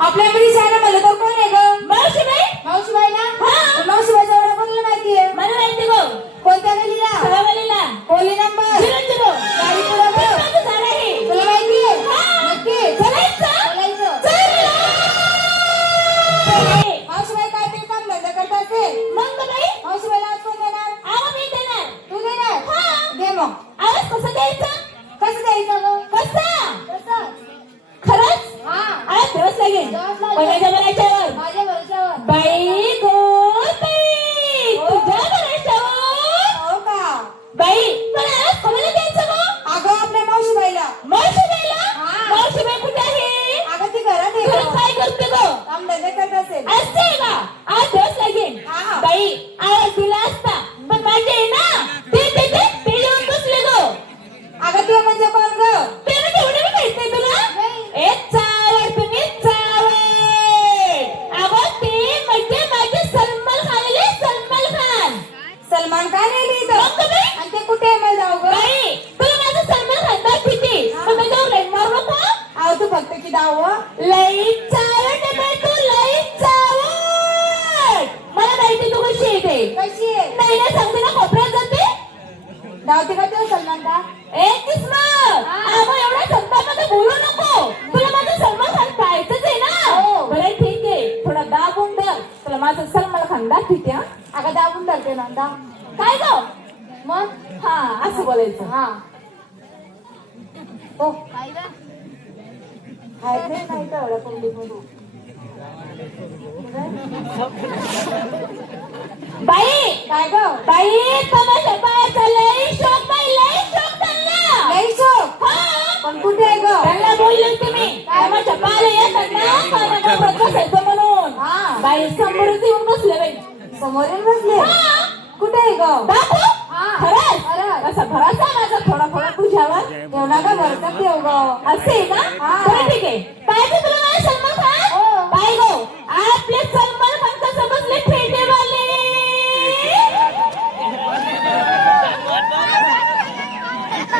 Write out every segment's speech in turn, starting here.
आपल्या घरी जायला मला तर कोण आहे ग? मावशीबाई. मावशीबाई ना? हा. मावशीबाईचा एवढा कोणाला माहितीये? मला माहिती गो. कोणत्या गलीला? सहावालीला. कोली नंबर 00. गाडी पुढं बघ. माझं झाड आहे. तुला माहितीये? हा. नक्की चलायचं. बोलायचं. चल. मावशीबाई काय ते काम धंदा करत असेल? मग तर बाई मावशीबाईला आज कोण देणार? आवाज मी देणार. तू देणार? हा. दे मग. आवाज कसा द्यायचा? कसं द्यायचं ग? कसा? कसं? खरंच हा. आवाज ठेवच लागेल. ठेवावंच लागेल. कोणाच्या बराच्यावर? माझ्या भरोश्यावर. बाई गो बाई हो. तुझ्या बराच्यावर. हो का? बाई पण आवाज कोणाला द्यायचा गो? अगं आपल्या मावशीबाईला. मावशीबाईला. हा. मावशीबाई कुठे आहे? अगं ती घरात आहे खरंच ग. काय करते गो? काम धंदा करत असेल. असते का? आज ठेवच लागेल. हा. बाई आवाज दिला असता पण माझे आहे ना ते येऊन बसले गो. अगं तू म्हणजे कोण ग? ते म्हणजे एवढे बी माहित नाही तुला? नाही. एक चावड तुम्ही चावड. अगं ते म्हणजे माझे सलमान खान आहे, सलमान खान. सलमान खान आहे ती इथं. मग तुम्ही? आणि ते कुठे आहे मला जाऊ ग? बाई तुला माझं सलमान खान दाखवते पण माझ्यावर लाईन मारू नको. अहो तू फक्त की दाव. लाईन चावड आहे बाई, तू लाईन चावड. मला माहिती तू कशी येते. कशी आहे? नाही नाही सांगते ना कोपऱ्यात जाते. धावते का तेव्हा सलमान खान? ए किस्मत आपण एवढ्या संतापात बोलू नको. तुला माझं सलमान खान पाहायचंच आहे ना. हो. बरं ठीक आहे थोडा दाबून धर तुला माझं सलमान खान दाखवते. हा अगं दाबून धरते ना दाब. काय ग? मग हा असं बोलायचं. हा हो खायचं नाही तर एवढ्या पब्लिक मध्ये. बाई काय ग? बाई तमाशा पाहायचा लई शोक बाई लई शोक त्यांना. नाही शोक. हा पण कुठे आहे ग? त्यांना बोलले होते मी तमाशा पाहायला येतात ना कानाकोपऱ्यात बसायचं म्हणून. हा. बाई समोरच येऊन बसले बाई. समोर येऊन बसले. हा. कुठे आहे ग? दाखव. हा. खरंच खरंच. कसा भरासा माझा थोडा थोडा तुझ्यावर. एवढा का भरता ठेव ग? असे आहे का? हा. बरं ठीक आहे. पाहिजे तुला माझ्या सलमान खान? हो. पाय गो आपले सलमान खान कसं बसले फेटेवाले.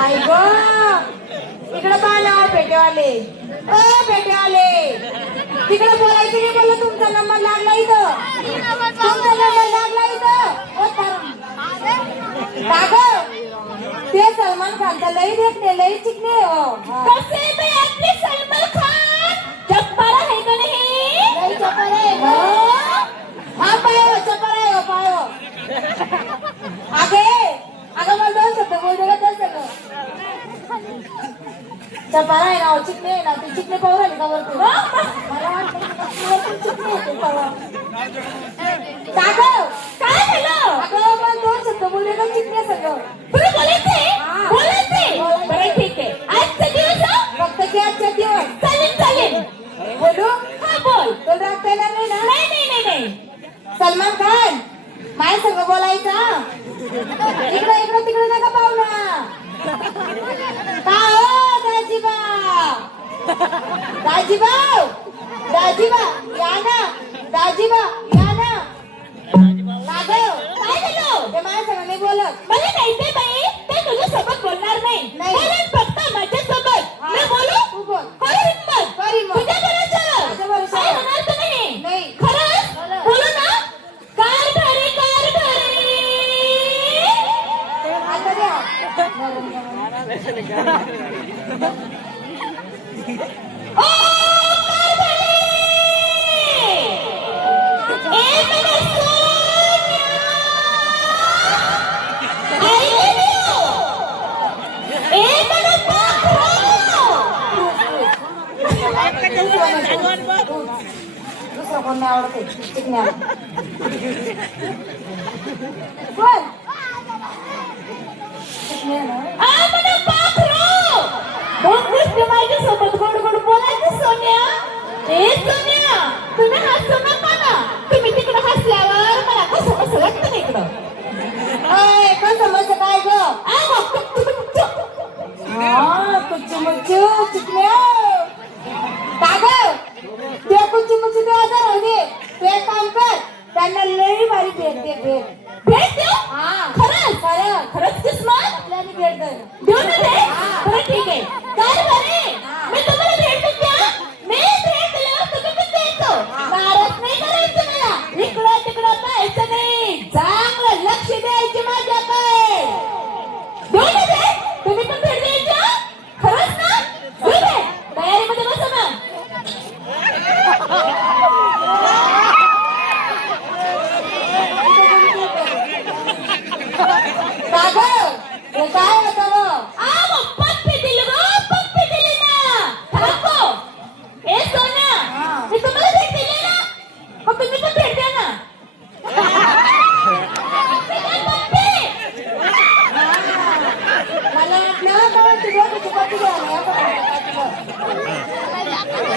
आई ग इकडे पाहिला पेटेवाले. पेटेवाले तिकडे बोलायचं नाही. बोललं तुमचा नंबर लागला इथं. तुमचा नंबर लागला इथं. ओ तारम. का ग? ते सलमान खानचा लई देखणे लई चिकणे हो. कसे आहे बाई आपले सलमान खान? चप्पारा आहे का नाही? लई चपर आहे ग. हा पाय चपर आहे हो पाय. अगं मला दोन शब्द बोलते का तसं ग? चपारा आहे ना चिकणे आहे ना. ते चिकणे पाहू राहिले का वरती? मला वाटतं चिकणे येते पाहू. का ग? काय झालं? अगं मला दोन शब्द बोलले का चिकणे सगळं. तुला बोलायचंय? हा. बोलायचंय? बोलायचंय. बरं ठीक आहे. आजचा दिवस हा? फक्त की आजच्या दिवस चालेल चालेल. बोलू. हा बोल. तुला राग येणार नाही ना? नाही नाही नाही नाही. सलमान खान माझ्या संग बोलायचा. इकडे इकडे तिकडे नका पाहू ना. का हो दाजीबा? दाजीबा दाजीबा या ना. दाजीबा या ना. का ग? काय झालं? ते माझ्या संग नाही बोलत. मला माहितीये बाई ते तुझ्यासोबत बोलणार नाही. नाही. बोलेन फक्त माझ्यासोबत. हा. मी बोलू? तू बोल. कर हिम्मत. कर हिम्मत. तुझ्या बरोबर. माझ्या बरोबर. काय होणार तर नाही? नाही. खरंच? खरंच. बोलू ना? कार घरी कार घरी. आता द्या. ओ कार घरी. ए मेरे सोन्या. I love you. ए मेरे पाखरो. दुसरं कोण नाही आवडते चिकण्या. बोल. चिकण्या ना. आ मेरे पाखरो. दोन गोष्टी माझ्यासोबत गोड गोड बोलायचं सोन्या. ए सोन्या तुम्ही हसू नका ना. तुम्ही तिकडं हसल्यावर मला कसं वाटतं इकडं. अय, कसं मस्त काय ग? आ हा कुच्ची मुच्ची चिकण्या. का ग? ते कुच्ची मुच्ची ते आजार होते. तू एक काम कर. त्यांना लई भारी भेट दे भेट. भेट देऊ? हा खरंच खरं खरंच किस्मत आपल्याला भेट दे. देऊ ना भेट? हा. बरं ठीक आहे. काय बरे हा. मी तुम्हाला भेट देते. मी भेट दिल्यावर तुम्ही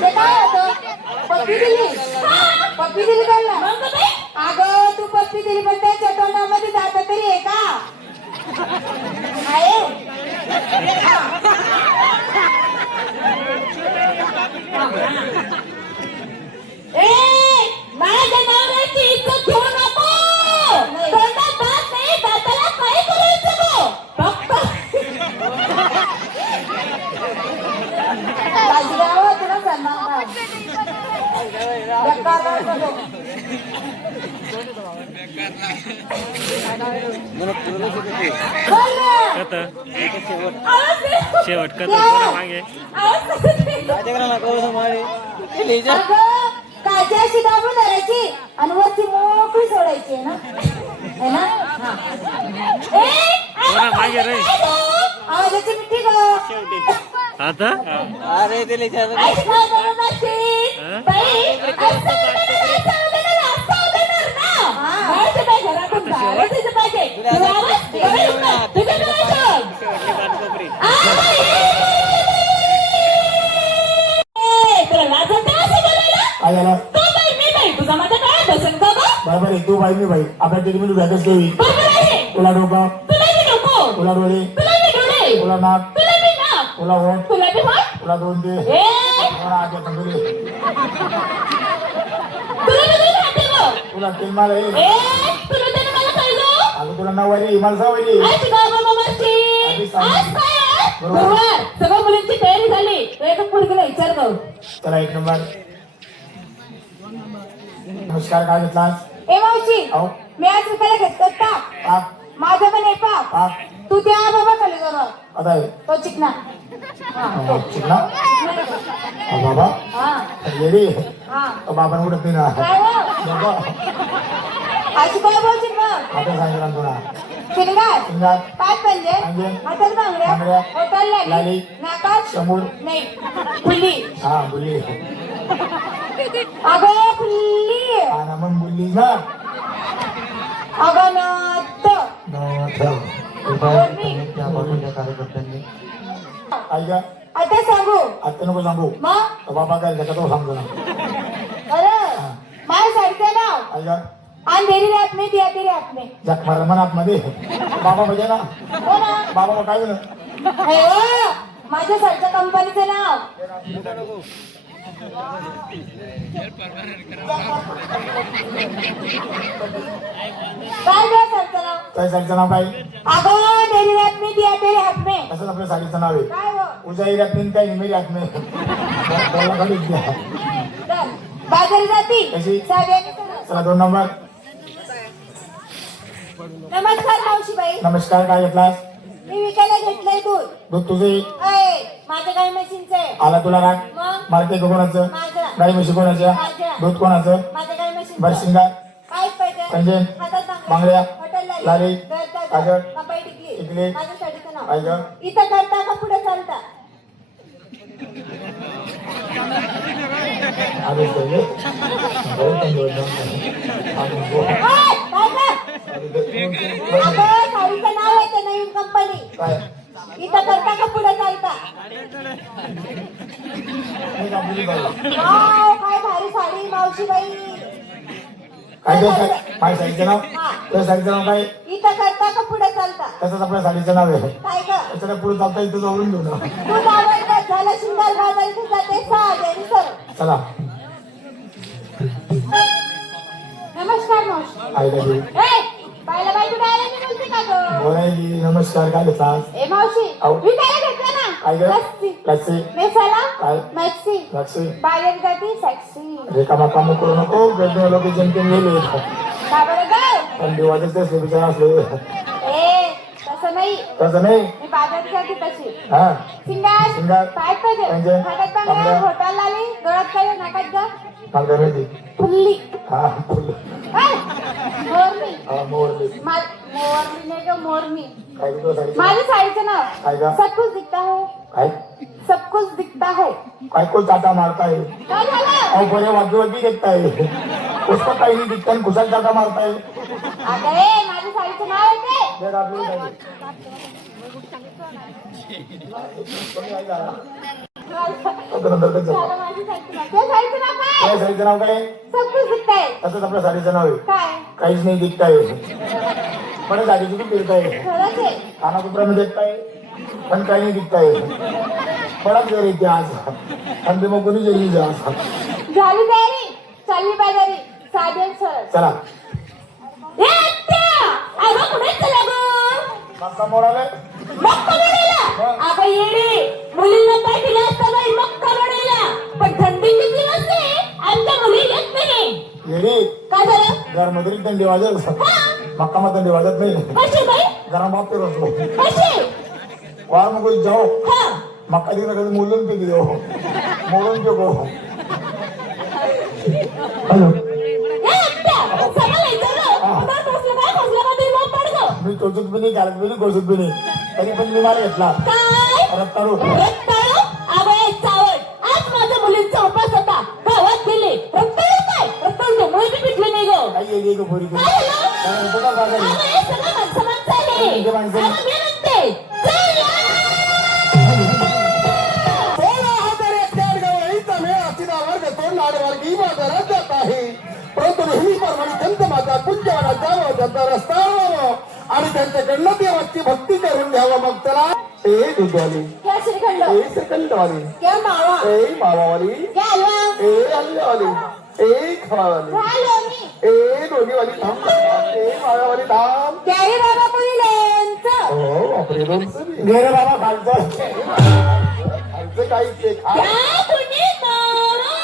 ते काय होतं? पप्पी दिली? पप्पी दिली त्यांना? मग बाई, अगं तू पप्पी दिली पण त्याच्या तोंडामध्ये जात तरी आहे का? आहे? ए, माझ्या नवऱ्याची इज्जत घेऊ नको. नाही. तोंडात दात नाही, दाताला काय करायचं गं? फक्त बाजीराव तुला सन्मान काय? बेकार काय करतो? बोल ना. आवाज दे. शेवट कथा कोणा मागे आवाज दे. अगं काची अशी दाबून धरायची आणि वरती मोकळी सोडायची आहे ना? है ना? हा. ए, कोणा मागे रे आवाजाची मिठी गं. आता अरे ते लिहिलं अशी काय करत असशील? हं? बाई, असं होणार ना. माझ्या काय घरातून बाहेर जायचं पाहिजे. तुला आवाज? करायचं ना. तुझं करायचं. ए, तुला लाज वाटते का असं बोलायला? काय झालं तो बाई, मी बाई. तुझा माझा काय बसेल का गं? बरोबर आहे तू बाई मी बाई आपल्या टेलिमिट बॅगच ठेवी बरोबर आहे. तुला डोकं तुला मी नको. तुला डोळे तुला मी डोळे. तुला नाक तुला मी नाक. तुला ओठ तुला मी होठ. तुला दोन ते ए, तुला आगे तंदुरी तुला मी दूध खाते गं. तुला तेल मला ए, तुला त्याने मला कळलं. अगं तुला नवारी मला सवारी आज गावा मामाची. आधी सांग. आज काय आहे? बरोबर. बरोबर. सगळ्या मुलींची तयारी झाली. तो एका पोरगीला विचार गं. चला एक नंबर नमस्कार काय घेतलास ए मावशी अहो मी आज विकायला घेतलं ताप. पाक माझं पण आहे पाप. पाक तू त्या बाबा खाली करू आता आहे तो चिकना. चिकना बाबा हा येडी हा बाबा उडत नाही ना काय हो? बाबा अशी काय बोलशील मग? आता सांगितलं तुला शिंगार सिंगार पाच पंजे पंजे, हातात बांगड्या बांगड्या, होटाल लाली, लाली नाकात समोर नाही फुल्ली. हा बोलली अगं फुल्ली. हा ना मग बोलली ना अगं नत कार्यकर्त्यांनी ऐका आता सांगू आता नको सांगू मग बाबा काय का तो सांगतो ना बरं माझ्या साईडचं नाव ऐका अंधेरी रात में दिया तेरी रात में. जग मारा मनात मध्ये बाबा म्हणजे ना हो ना बाबा मग काय झालं हे हो, माझ्या साईडच्या कंपनीचं नाव काय द्या सरचं नाव? काय साडीचं नाव काय अगं तेरी रात में दिया तेरे हात में. तसंच आपल्या साडीचं नाव आहे काय हो? उजाई रात नाही काही मेरी रात नाही बोला खालीच द्या. चल, बाजारी जाती कशी? साड्याने चला. चला दोन नंबर नमस्कार मावशीबाई. नमस्कार काय घेतलास मी विकायला घेतलंय दूध. दूध तुझे अय माझं गाई म्हशींचं आहे. आला तुला राग मग मारते कोणाचं माझं. गाई म्हशी कोणाच्या माझ्या. दूध कोणाचं माझं गाई म्हशींचं. बर शिंगार काय पाहिजे? पंजन, हातात बांगड्या, हॉटेल लाली, काजळ, कपाई टिकली. टिकली. माझ्या साडीचं नाव. काय ग इथं करता का पुढे चालता? आदेश पाहिजे ओय, काय गं? अगं, साडीचं नाव आहे ते नवीन कंपनी. काय इथं करता का पुढे चालता? वाव, काय भारी साडी मावशीबाई. काय माझ्या साडीचं नाव त्या साडीचं नाव काय इथं करता का पुढे चालता? तसंच आपल्या साडीचं नाव आहे काय गं? त्याच्याला पुढे चालता इथं जाऊन घेऊ ना तू आवडलं झालं शिंगार बाजारी जाते साड्याने सर. चला नमस्कार मावशी. आईला देऊ ए, बायला बाई कुठे आला मी बोलते का गं? बोलायली नमस्कार काय घेतलास ए मावशी आऊ. विकायला घेतलं ना? काय ग लस्सी. लस्सी मेसाला काय? मॅक्सी. लस्सी बाहेर जाती सेक्सी. रेखा काम करू नको गर्दी लोक जेमतेम गेले का बरं गं? थंडी वाजत असले विचार असले ए, तसं नाही. तसं नाही मी बाजारात जाते तशी. हा शिंगार शिंगार. काय पाहिजे? पंजे. हातात बांगड्या, बांगड्या. होटाला आली, गळ्यात काय, नाकात गं? सांगा माहिती फुल्ली. हा फुल ए, मोरनी. हा मोरली मोरनी नाही गं, मोरनी. काय घेतो साडी माझ्या साडीचं नाव काय गं? सब कुछ दिखता है. काय सब कुछ दिखता है. काय कोण चाटा मारताय काय झालं? अहो बरे वाद्यवादी देखताय पुष्पक काही नाही दिखताय कुशाल चाटा मारताय अगं ए, माझ्या साडीचं नाव आहे ते. जर आपल्याला काय नंतर कसं मला माझी साईडचं नाव. त्या साईडचं नाव काय? काय साडीचं नाव काय सब कुछ दिखता है. असंच आपल्या साडीचं नाव आहे काय? काहीच नाही दिखताय पण साडीची खूप फिरताय खरंच आहे. कानाकोपऱ्यामध्ये दिखताय पण काही नाही दिखताय बराच वेळ येते आज आणि ते मग कोणी जेली जा झाली तयारी, चालली बाजारी, साधी आणि सरळ. चला ए आत्या, अगं कुठे चला गं? मक्का मोडाले मक्का बनायला. अगं येडी, मुलींना काय दिलं असतं बाई मक्का बनायला. पण थंडीचे दिवस आहे, आमच्या मुली येत नाही. येडी काय झालं? घरमध्ये थंडी वाजत मक्का मध्ये थंडी वाजत नाही कशी बाई? गरम बाप फिर असतो कशी? वार मग कोई जाओ हा. मक्का दिला कधी मोडून पे दो मोडून पे गो हॅलो ए आत्या, सांभाळायचं गं. कुठं टोचलं काय? टोचलं का तरी मग पड गं. मी टोचत बी नाही चालत बी नाही गोसत बी नाही तरी पण मी मला घेतला काय? रत्तारू रत्ताळू? अगं चावड, आज माझ्या मुलींचा उपास होता, गावात गेले. रत्ताळू काय? रत्ताळूचे मुळे बी पिटले नाही गं. काही येते का पोरी काय झालं? काय होतं का अगं हे सगळं माणसं आहे. कोणते माणसं? अगं मी म्हणते, चल या. लाडवारगी बाजारात जात आहे परंतु नेहमीप्रमाणे त्यांचा माझा कुंजवाना जावं त्यांचा रस्ता आणि त्यांच्याकडनं देवाची भक्ती करून घ्यावं मग चला ए दुधवाली या श्रीखंड, ए सेकंडवाली या मावा, ए मावावाली या हलवा. ए हल्लेवाली ए खवावाली झालं मी. ए दोन्हीवाली थांब ए मावावाली थांब त्या रे बाबा कोणी लोणचं. हो बापरे लोणचं बी. गेलं बाबा खालचं खायचं काही ते खा त्या कोणी मावा.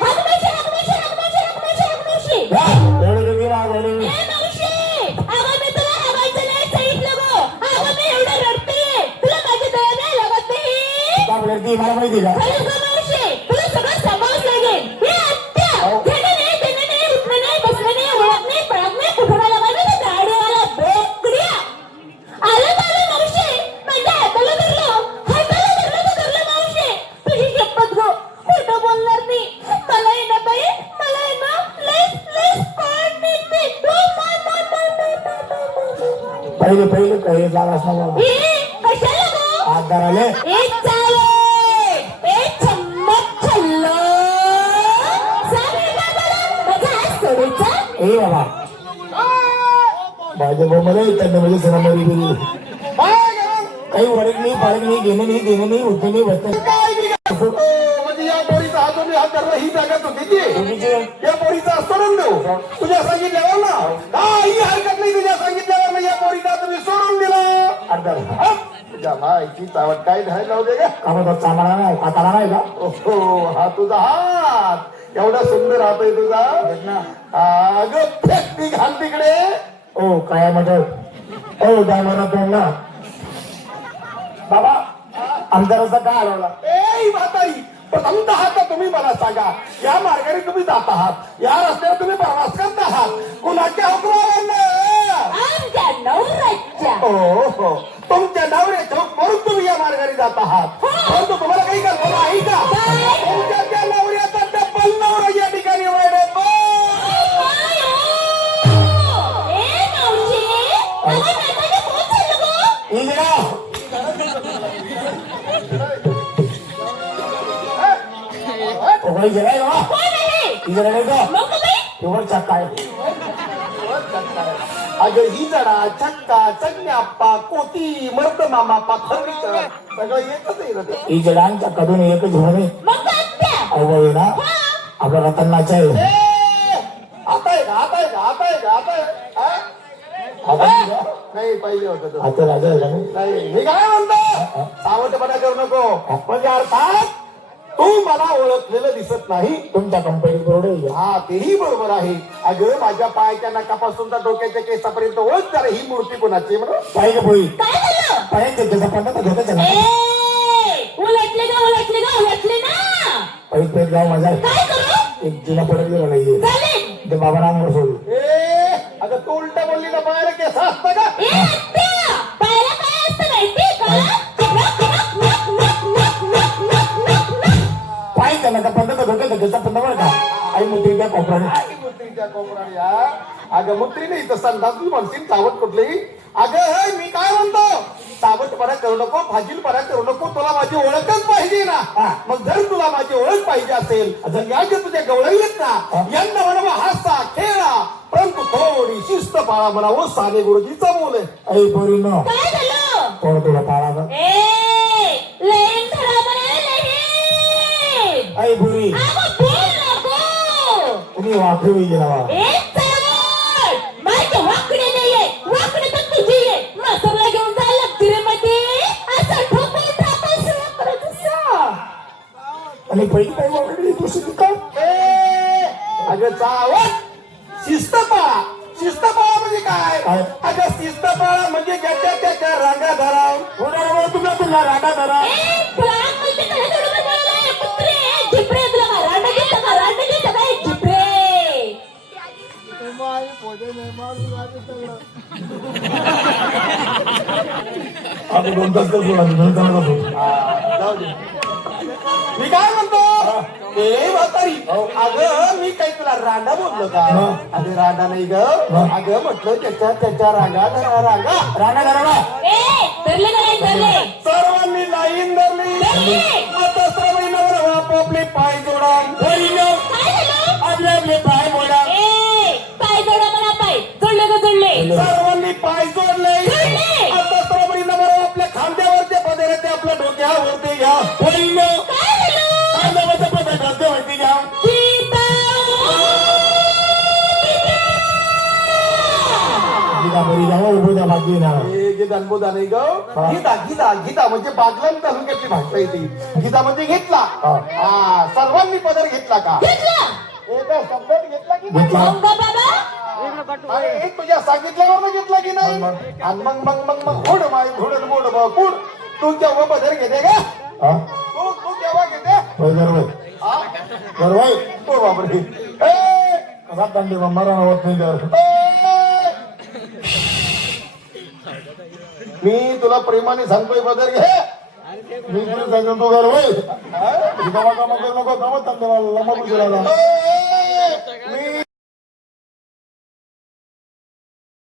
हगमाशी, हगमाशी, हगमाशी, हगमाशी, हगमाशी. एवढं किती मागवली ए मावशी, अगं मी तुला हगायचं नाही सांगितलं गं. अगं मी एवढं रडतेय, तुला माझी दया नाही लागत नाही. काय बोलती मला माहिती का खरंच गं मावशी, तुला सगळं सांभाळावंच लागेल. हे आत्या, घेणं नाही, देणं नाही, उठणं नाही, बसणं नाही, ओळख नाही, पळत नाही, कुठून आला माहिती का? गाडीवाला बोकड्या. आलं तर आलं मावशी, माझ्या हाताला धरलं, हाताला धरलं तर धरलं मावशी. तुझी शपथ गं, खोटं बोलणार नाही. मला आहे ना बाई, मला आहे ना, लय स्पॉट निघते. पहिले पहिले काही लागस ना बाबा ए, कशाला गं? हात धराले ए चाले, ए चम्मच छल्लो. सांग रे बाबाला, माझा हात सोडायचा? ए बाबा माझ्या भाऊ मला त्यांना म्हणजे सणामारी गेली काही वडक नाही पाडक नाही घेणं नाही देणं नाही उठणं नाही बसणं म्हणजे या पोरीचा हा तुम्ही हात धरला ही जागा चुकीची या पोरीचा सोडून देऊ तुझ्या सांगितल्यावर ना ही हरकत नाही तुझ्या सांगितल्यावर ना या पोरीचा तुम्ही सोडून दिला अर्धा तुझ्या माहिती चावट काय धायला होते का का म्हणतात चांगला नाही काताला नाही का ओहो हा तुझा हात एवढा सुंदर हात आहे तुझा अगं फेक ती घाल तिकडे ओ काय म्हणतात ओ काय म्हणत ना बाबा आमचा रस्ता काय हरवला ए म्हातारी प्रथमत आहात तुम्ही मला सांगा या मार्गाने तुम्ही जात आहात या रस्त्यावर तुम्ही प्रवास करत आहात कुणाच्या हुकमावर आमच्या नवऱ्याच्या. हो तुमच्या नवऱ्याच्या हुकमावरून तुम्ही या मार्गाने जात आहात परंतु तुम्हाला काही कल्पना आहे का तुमच्या त्या नवऱ्याचा डब्बल नवरा या ठिकाणी वळले काय हो? ए मावशी, अगं नाकाने कोण चाललं गं? इंदिरा कोणी गेलाय का कोण आहे? इंदिरा नाही का मग तुम्ही? तेवढं चक्का आहे अगं ही जडा चक्का चन्याप्पा कोती मर्द मामा पाखरीकर सगळं एकच आहे ना ते ही जडांच्या कडून एकच होणे मग काय आत्या? अवघड ना आपला रतनाचा आहे आता आहे का आता आहे का आता आहे का आता आहे हा? आता नाही पहिले होतं तो. आता राजा आहे का नाही? नाही मी काय म्हणतो सावटपणा करू नको म्हणजे अर्थात तू मला ओळखलेलं दिसत नाही तुमच्या कंपनीत बरोबर आहे का? हा तेही बरोबर आहे अगं माझ्या पायाच्या नकापासून तर डोक्याच्या केसापर्यंत ओळख जरा ही मूर्ती कोणाची म्हणून पाहिजे पोळी काय झालं? पाहिजे त्याचा पंधरा धोक्याच आहे ना ए, उलटले ना. पहिली पेट गाव माझा आहे. काय करू? एक जुना पडत गेला नाहीये चालेल. ते बाबा नाव सोडू ए अगं तू उलट बोलली ना पायाला केस असतं का ए आत्या, पायाला काय असतं माहितीये का? नक, नक, नक, नक, नक, नक, नक, नक, नक. पाहिजे त्याला का पंधरा धोक्याचा त्याचा पंधरा बरं का आई मुद्दे त्या कोपराने आई मुत्रीच्या कोपराया अगं मुत्री नाही तर संडास म्हणशील चावत कुठली अगं हे मी काय म्हणतो सावटपणा करू नको फाजीलपणा करू नको तुला माझी ओळखच पाहिजे ना मग जर तुला माझी ओळख पाहिजे असेल जर या जे तुझ्या गवळीत ना यांना म्हणावं हसा खेळा परंतु थोडी शिस्त पाळा म्हणावं साने गुरुजीचा बोल आहे. ऐ पोरी नो काय झालं कोण तुला पाळा ग? ए लेन धरा म्हणे लेन ऐ पोरी अगं बोल नको तुम्ही वाकडी गेला वा ए चवड माझे वाकडे नाहीये वाकडे तर तुझी आहे मसरला घेऊन जायला लागते रे मध्ये असं ठोकून टाकून सुरू करायचं सा. आणि पहिली काही वाकडी दुसरी का ए, अगं चावत शिस्त पाळा म्हणजे काय काय? अगं शिस्त पाळा म्हणजे ज्याच्या त्याच्या रांगा धरा होणार तुला राडा धरा ए तुला अक्कल ते काय थोडं बोलायला कुत्रे जिपरे तुला का रांडा घेतलं काय जिपरे आता 2 तास तर सोडा जाऊ दे. मी काय म्हणतो ए म्हातारी अगं मी काही तुला रांडा बोललो का अगं रांडा नाही ग अगं म्हटलं त्याच्या रांगा धरा रांगा राडा धरा ए धरले का नाही धरले सर्वांनी लाईन धरली आता सर्वांवर आपापले पाय जोडा काय झालं आपले आपले पाय मोडा ए पाय जोडा म्हणा पाय जोडले का जोडले सर्वांनी पाय जोडले जोडले. आता सर्वांनी आपल्या खांद्यावरचे पदर ते आपल्या डोक्यावरती घ्या काय झालं खांद्यावरचे पदर डोक्यावरती घ्या गीता बरी जाऊ उभं द्या बाकी ना हे जे दणबोदा नाही ग गीता म्हणजे बागलान तालुक्यातली भाषा येते गीता म्हणजे घेतला हा सर्वांनी पदर घेतला का घेतला एका शब्दात घेतला की नाही? घेतला. मग बाबा अरे तुझ्या सांगितल्यावर घेतला की नाही आणि मग घोड माय घोडन मोड कुड तू केव्हा पदर घेते का हा तू केव्हा घेते बरोबर हा? बरोबर ओ बापरे ए, कसा दंडी मरा होत नाही तर ए. मी तुला प्रेमाने सांगतोय पदर घे मी तुला सांगतो तू बरोबर गमा करू नको गमत दंडी मला लंबा पुजला